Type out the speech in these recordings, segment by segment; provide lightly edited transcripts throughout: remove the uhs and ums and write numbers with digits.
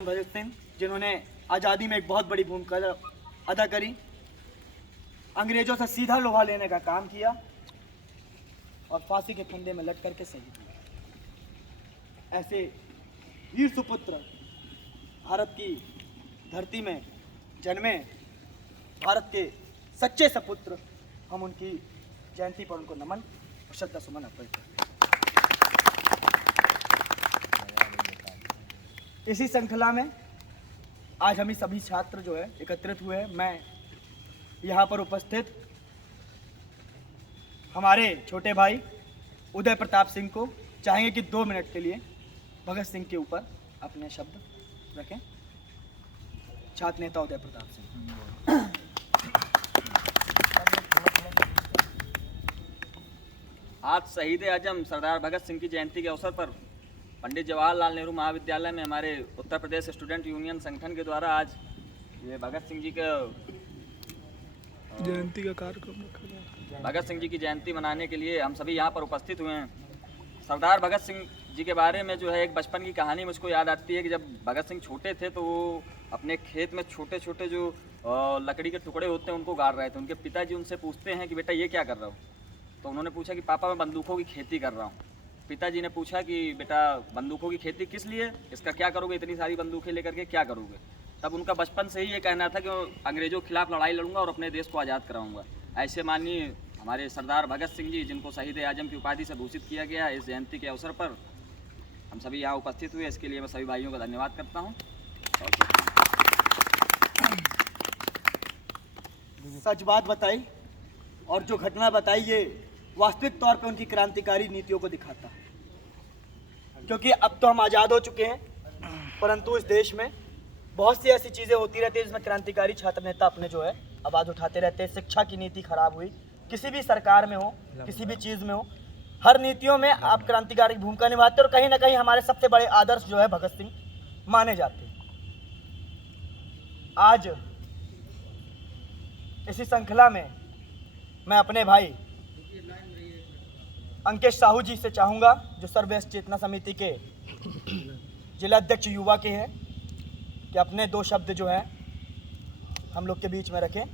भगत सिंह, जिन्होंने आज़ादी में एक बहुत बड़ी भूमिका अदा करी, अंग्रेजों से सीधा लोहा लेने का काम किया और फांसी के फंदे में लटक करके शहीद हुए। ऐसे वीर सुपुत्र भारत की धरती में जन्मे, भारत के सच्चे सपुत्र। हम उनकी जयंती पर उनको नमन और श्रद्धा सुमन अर्पित करते हैं। इसी श्रृंखला में आज हम सभी छात्र जो है एकत्रित हुए हैं। मैं यहाँ पर उपस्थित हमारे छोटे भाई उदय प्रताप सिंह को चाहेंगे कि 2 मिनट के लिए भगत सिंह के ऊपर अपने शब्द रखें। छात्र नेता उदय प्रताप सिंह। आज शहीद आजम सरदार भगत सिंह की जयंती के अवसर पर पंडित जवाहरलाल नेहरू महाविद्यालय में हमारे उत्तर प्रदेश स्टूडेंट यूनियन संगठन के द्वारा आज ये भगत सिंह जी का जयंती का कार्यक्रम रखा गया। भगत सिंह जी की जयंती मनाने के लिए हम सभी यहाँ पर उपस्थित हुए हैं। सरदार भगत सिंह जी के बारे में जो है एक बचपन की कहानी मुझको याद आती है कि जब भगत सिंह छोटे थे तो वो अपने खेत में छोटे छोटे जो लकड़ी के टुकड़े होते हैं उनको गाड़ रहे थे। उनके पिताजी उनसे पूछते हैं कि बेटा ये क्या कर रहा हो, तो उन्होंने पूछा कि पापा मैं बंदूकों की खेती कर रहा हूँ। पिताजी ने पूछा कि बेटा बंदूकों की खेती किस लिए, इसका क्या करोगे, इतनी सारी बंदूकें लेकर के क्या करोगे। तब उनका बचपन से ही ये कहना था कि अंग्रेजों के खिलाफ लड़ाई लड़ूंगा और अपने देश को आज़ाद कराऊंगा। ऐसे माननीय हमारे सरदार भगत सिंह जी, जिनको शहीद आजम की उपाधि से भूषित किया गया है, इस जयंती के अवसर पर हम सभी यहाँ उपस्थित हुए, इसके लिए मैं सभी भाइयों का धन्यवाद करता हूँ। सच बात बताई और जो घटना बताई ये वास्तविक तौर पे उनकी क्रांतिकारी नीतियों को दिखाता है। क्योंकि अब तो हम आज़ाद हो चुके हैं, परंतु इस देश में बहुत सी ऐसी चीज़ें होती रहती है जिसमें क्रांतिकारी छात्र नेता अपने जो है आवाज़ उठाते रहते हैं। शिक्षा की नीति खराब हुई, किसी भी सरकार में हो, किसी भी चीज़ में हो, हर नीतियों में आप क्रांतिकारी भूमिका निभाते हैं और कहीं ना कहीं हमारे सबसे बड़े आदर्श जो है भगत सिंह माने जाते हैं। आज इसी श्रृंखला में मैं अपने भाई अंकित साहू जी से चाहूँगा, जो सर्वश्रेष्ठ चेतना समिति के जिलाध्यक्ष युवा के हैं, कि अपने 2 शब्द जो हैं हम लोग के बीच में रखें।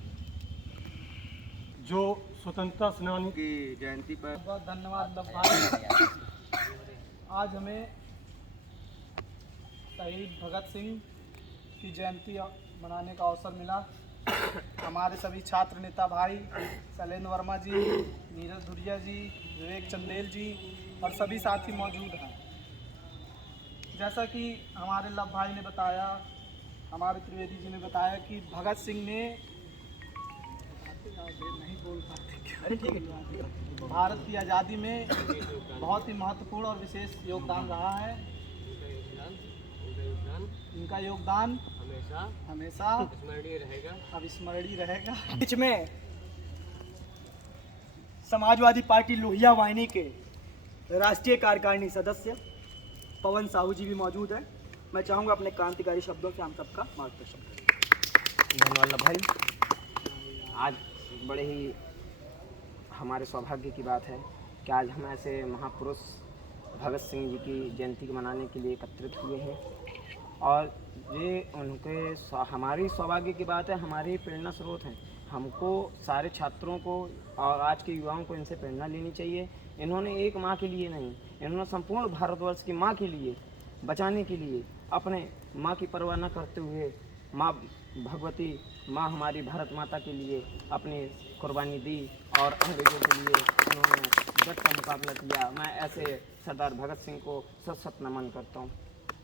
जो स्वतंत्रता सेनानी की जयंती पर बहुत धन्यवाद भाई। आज हमें शहीद भगत सिंह की जयंती मनाने का अवसर मिला। हमारे सभी छात्र नेता भाई शैलेंद्र वर्मा जी, नीरज धुरिया जी, विवेक चंदेल जी और सभी साथी मौजूद हैं। जैसा कि हमारे लव भाई ने बताया, हमारे त्रिवेदी जी ने बताया कि भगत सिंह ने नहीं बोल पाते भारत की आज़ादी में बहुत ही महत्वपूर्ण और विशेष योगदान रहा है। इनका योगदान हमेशा अविस्मरणीय रहेगा। बीच में समाजवादी पार्टी लोहिया वाहिनी के राष्ट्रीय कार्यकारिणी सदस्य पवन साहू जी भी मौजूद हैं। मैं चाहूँगा अपने क्रांतिकारी शब्दों से हम सबका मार्गदर्शन करें। धन्यवाद भाई। आज बड़े ही हमारे सौभाग्य की बात है कि आज हम ऐसे महापुरुष भगत सिंह जी की जयंती मनाने के लिए एकत्रित हुए हैं और ये उनके हमारी सौभाग्य की बात है, हमारी प्रेरणा स्रोत हैं। हमको सारे छात्रों को और आज के युवाओं को इनसे प्रेरणा लेनी चाहिए। इन्होंने एक माँ के लिए नहीं, इन्होंने संपूर्ण भारतवर्ष की माँ के लिए बचाने के लिए अपने माँ की परवाह न करते हुए माँ भगवती माँ हमारी भारत माता के लिए अपनी कुर्बानी दी और अंग्रेजों के लिए उन्होंने डट का मुकाबला किया। मैं ऐसे सरदार भगत सिंह को सत सत नमन करता हूँ।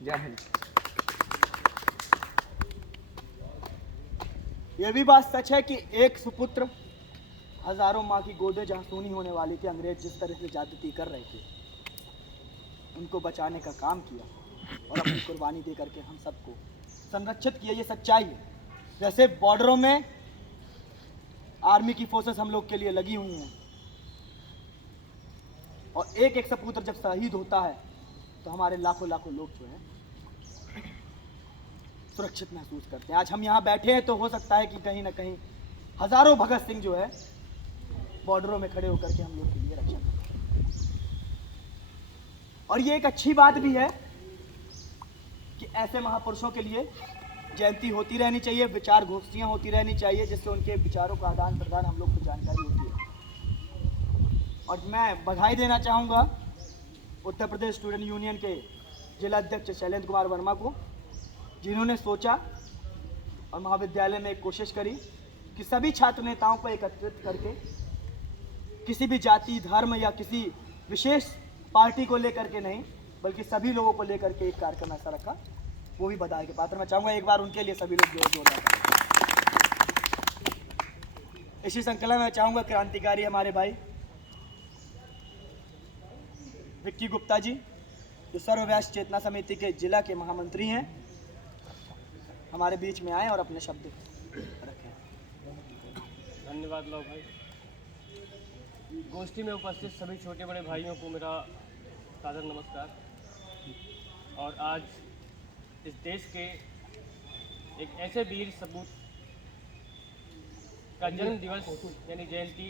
जय हिंद। यह भी बात सच है कि एक सुपुत्र हजारों माँ की गोदें जहाँ सोनी होने वाली थी, अंग्रेज जिस तरह से ज्यादती कर रहे थे, उनको बचाने का काम किया और अपनी कुर्बानी दे करके हम सबको संरक्षित किया। ये सच्चाई है। जैसे बॉर्डरों में आर्मी की फोर्सेस हम लोग के लिए लगी हुई हैं और एक एक सपुत्र जब शहीद होता है तो हमारे लाखों लाखों लोग जो है सुरक्षित महसूस करते हैं। आज हम यहाँ बैठे हैं तो हो सकता है कि कहीं ना कहीं हजारों भगत सिंह जो है बॉर्डरों में खड़े होकर के हम लोग के लिए रक्षा करते हैं। और ये एक अच्छी बात भी है कि ऐसे महापुरुषों के लिए जयंती होती रहनी चाहिए, विचार गोष्ठियाँ होती रहनी चाहिए, जिससे उनके विचारों का आदान प्रदान हम लोग को जानकारी होती है। और मैं बधाई देना चाहूँगा उत्तर प्रदेश स्टूडेंट यूनियन के जिला अध्यक्ष शैलेंद्र कुमार वर्मा को, जिन्होंने सोचा और महाविद्यालय में एक कोशिश करी कि सभी छात्र नेताओं को एकत्रित करके किसी भी जाति, धर्म या किसी विशेष पार्टी को लेकर के नहीं, बल्कि सभी लोगों को लेकर के एक कार्यक्रम ऐसा रखा, वो भी बधाई के पात्र। मैं चाहूँगा एक बार उनके लिए सभी लोग जोरदार ताली। इसी श्रृंखला में चाहूँगा क्रांतिकारी हमारे भाई विक्की गुप्ता जी, जो सर्वव्यास चेतना समिति के जिला के महामंत्री हैं, हमारे बीच में आए और अपने शब्द रखें। धन्यवाद लो भाई। गोष्ठी में उपस्थित सभी छोटे बड़े भाइयों को मेरा सादर नमस्कार। और आज इस देश के एक ऐसे वीर सपूत का जन्म दिवस यानी जयंती